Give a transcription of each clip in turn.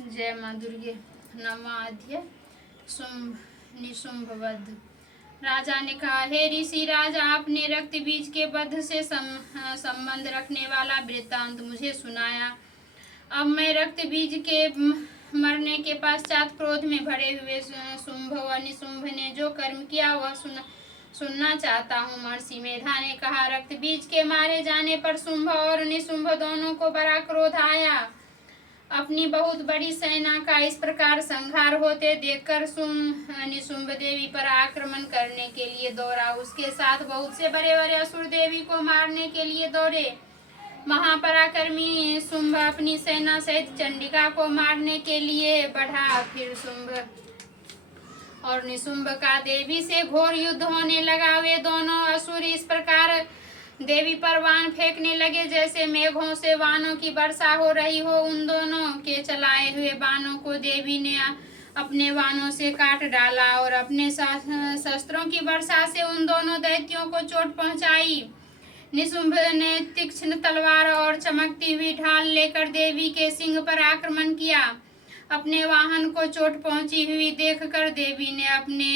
जय माँ दुर्गे। नववां अध्याय शुंभ निशुंभ वध। राजा ने कहा, हे ऋषि राज, आपने रक्त बीज के वध से संबंध रखने वाला वृत्तांत मुझे सुनाया। अब मैं रक्त बीज के मरने के पश्चात क्रोध में भरे हुए शुंभ व निशुंभ ने जो कर्म किया वह सुनना चाहता हूँ। महर्षि मेधा ने कहा, रक्त बीज के मारे जाने पर शुंभ और निशुंभ दोनों को बड़ा क्रोध आया। अपनी बहुत बड़ी सेना का इस प्रकार संहार होते देखकर निशुंभ देवी पर आक्रमण करने के लिए दौड़ा। उसके साथ बहुत से बड़े बड़े असुर देवी को मारने के लिए दौड़े। महापराक्रमी शुंभ अपनी सेना सहित चंडिका को मारने के लिए बढ़ा। फिर शुंभ और निशुंभ का देवी से घोर युद्ध होने लगा। वे दोनों असुर इस प्रकार देवी पर बाण फेंकने लगे जैसे मेघों से बाणों की वर्षा हो रही हो। उन दोनों के चलाए हुए बाणों को देवी ने अपने बाणों से काट डाला और अपने शस्त्रों की वर्षा से उन दोनों दैत्यों को चोट पहुंचाई। निशुंभ ने तीक्ष्ण तलवार और चमकती हुई ढाल लेकर देवी के सिंह पर आक्रमण किया। अपने वाहन को चोट पहुंची हुई देखकर देवी ने अपने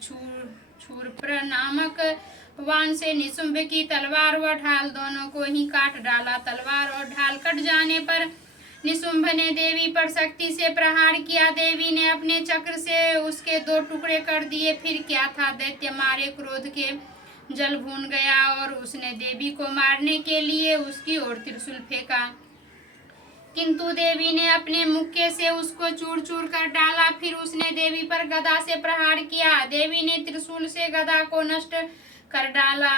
क्षुरप्र नामक बाण से निशुंभ की तलवार व ढाल दोनों को ही काट डाला। तलवार और ढाल कट जाने पर निशुंभ ने देवी पर शक्ति से प्रहार किया। देवी ने अपने चक्र से उसके 2 टुकड़े कर दिए। फिर क्या था, दैत्य मारे क्रोध के जल भून गया और उसने देवी को मारने के लिए उसकी ओर त्रिशूल फेंका, किंतु देवी ने अपने मुक्के से उसको चूर चूर कर डाला। फिर उसने देवी पर गदा से प्रहार किया। देवी ने त्रिशूल से गदा को नष्ट कर डाला।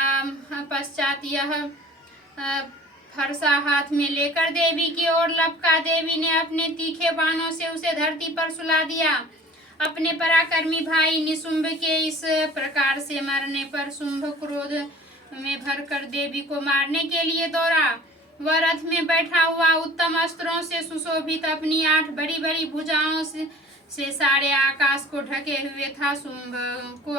पश्चात यह फरसा हाथ में लेकर देवी की ओर लपका। देवी ने अपने तीखे बाणों से उसे धरती पर सुला दिया। अपने पराक्रमी भाई निशुंभ के इस प्रकार से मरने पर शुंभ क्रोध में भरकर देवी को मारने के लिए दौड़ा। वह रथ में बैठा हुआ उत्तम अस्त्रों से सुशोभित अपनी 8 बड़ी बड़ी भुजाओं से सारे आकाश को ढके हुए था। शुंभ को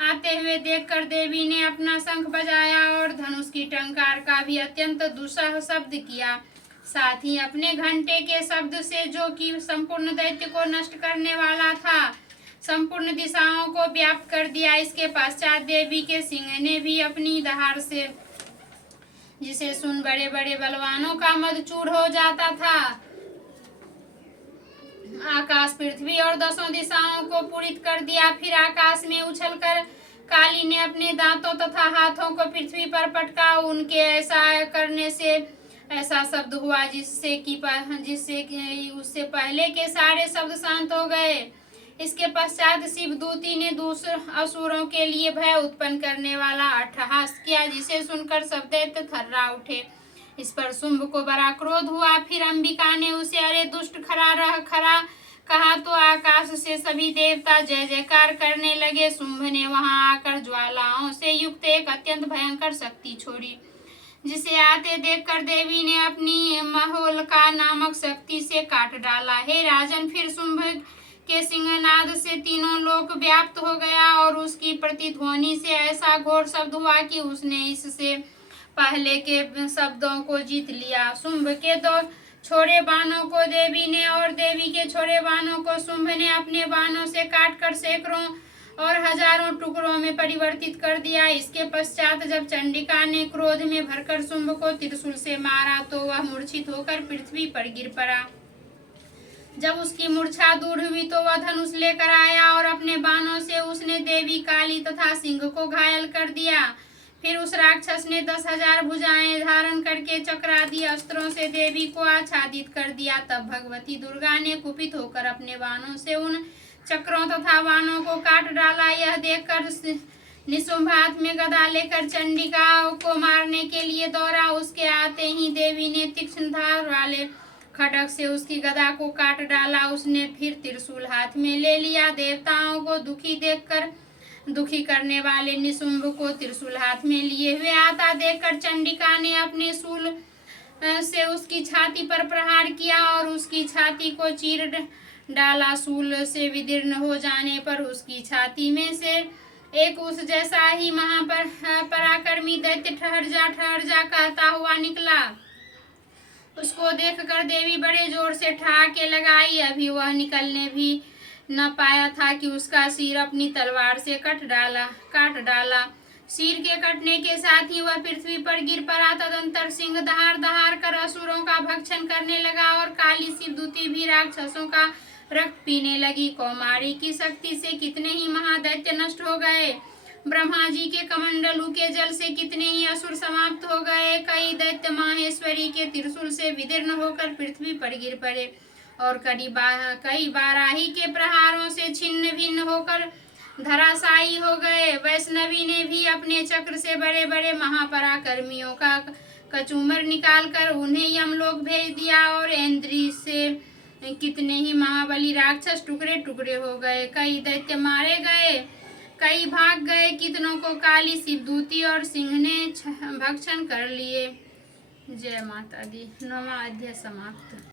आते हुए देखकर देवी ने अपना शंख बजाया और धनुष की टंकार का भी अत्यंत दुस्सह शब्द किया। साथ ही अपने घंटे के शब्द से, जो कि संपूर्ण दैत्य को नष्ट करने वाला था, संपूर्ण दिशाओं को व्याप्त कर दिया। इसके पश्चात देवी के सिंह ने भी अपनी दहाड़ से, जिसे सुन बड़े बड़े बलवानों का मदचूर हो जाता था, आकाश, पृथ्वी और 10 दिशाओं को पूरित कर दिया। फिर आकाश में उछलकर काली ने अपने दांतों तथा हाथों को पृथ्वी पर पटका। उनके ऐसा करने से ऐसा शब्द हुआ जिससे कि उससे पहले के सारे शब्द शांत हो गए। इसके पश्चात शिवदूती ने दूसरे असुरों के लिए भय उत्पन्न करने वाला अट्टहास किया, जिसे सुनकर सब दैत्य थर्रा उठे। इस पर शुंभ को बड़ा क्रोध हुआ। फिर अंबिका ने उसे, अरे दुष्ट, खरा कहा तो आकाश से सभी देवता जय जयकार करने लगे। शुंभ ने वहां आकर ज्वालाओं से युक्त एक अत्यंत भयंकर शक्ति छोड़ी, जिसे आते देखकर देवी ने अपनी महोलका नामक शक्ति से काट डाला। हे राजन, फिर शुंभ के सिंहनाद से तीनों लोक व्याप्त हो गया और उसकी प्रतिध्वनि से ऐसा घोर शब्द हुआ कि उसने इससे पहले के शब्दों को जीत लिया। शुंभ के 2 छोड़े बाणों को देवी ने और देवी के छोड़े बाणों को शुंभ ने अपने बाणों से काटकर सैकड़ों और हजारों टुकड़ों में परिवर्तित कर दिया। इसके पश्चात जब चंडिका ने क्रोध में भरकर शुंभ को त्रिशूल से मारा तो वह मूर्छित होकर पृथ्वी पर गिर पड़ा। जब उसकी मूर्छा दूर हुई तो वह धनुष लेकर आया और अपने बाणों से उसने देवी, काली तथा सिंह को घायल कर दिया। फिर उस राक्षस ने 10,000 भुजाएं धारण करके चक्रादि अस्त्रों से देवी को आच्छादित कर दिया। तब भगवती दुर्गा ने कुपित होकर अपने बाणों से उन चक्रों तथा बाणों को काट डाला। यह देखकर निशुंभ हाथ में गदा लेकर चंडिका को मारने के लिए दौड़ा। उसके आते ही देवी ने तीक्ष्ण धार वाले खड्ग से उसकी गदा को काट डाला। उसने फिर त्रिशूल हाथ में ले लिया। देवताओं को दुखी करने वाले निशुंभ को त्रिशूल हाथ में लिए हुए आता देखकर चंडिका ने अपने शूल से उसकी छाती पर प्रहार किया और उसकी छाती को चीर डाला। शूल से विदीर्ण हो जाने पर उसकी छाती में से एक उस जैसा ही पराक्रमी दैत्य ठहर जा कहता हुआ निकला। उसको देखकर देवी बड़े जोर से ठहाके लगाई। अभी वह निकलने भी न पाया था कि उसका सिर अपनी तलवार से काट डाला। सिर के कटने के साथ ही वह पृथ्वी पर गिर पड़ा। तदंतर सिंह दहाड़ दहाड़ कर असुरों का भक्षण करने लगा और काली शिवदूती भी राक्षसों का रक्त पीने लगी। कौमारी की शक्ति से कितने ही महादैत्य नष्ट हो गए। ब्रह्मा जी के कमंडलू के जल से कितने ही असुर समाप्त हो गए। कई दैत्य माहेश्वरी के त्रिशूल से विदीर्ण होकर पृथ्वी पर गिर पड़े और कई बाराही के प्रहारों से छिन्न भिन्न होकर धराशायी हो गए। वैष्णवी ने भी अपने चक्र से बड़े बड़े महापराक्रमियों का कचूमर निकालकर उन्हें यमलोक भेज दिया और इंद्री से कितने ही महाबली राक्षस टुकड़े टुकड़े हो गए। कई दैत्य मारे गए, कई भाग गए, कितनों को काली शिवदूती और सिंह ने भक्षण कर लिए। जय माता दी। 9वां अध्याय समाप्त।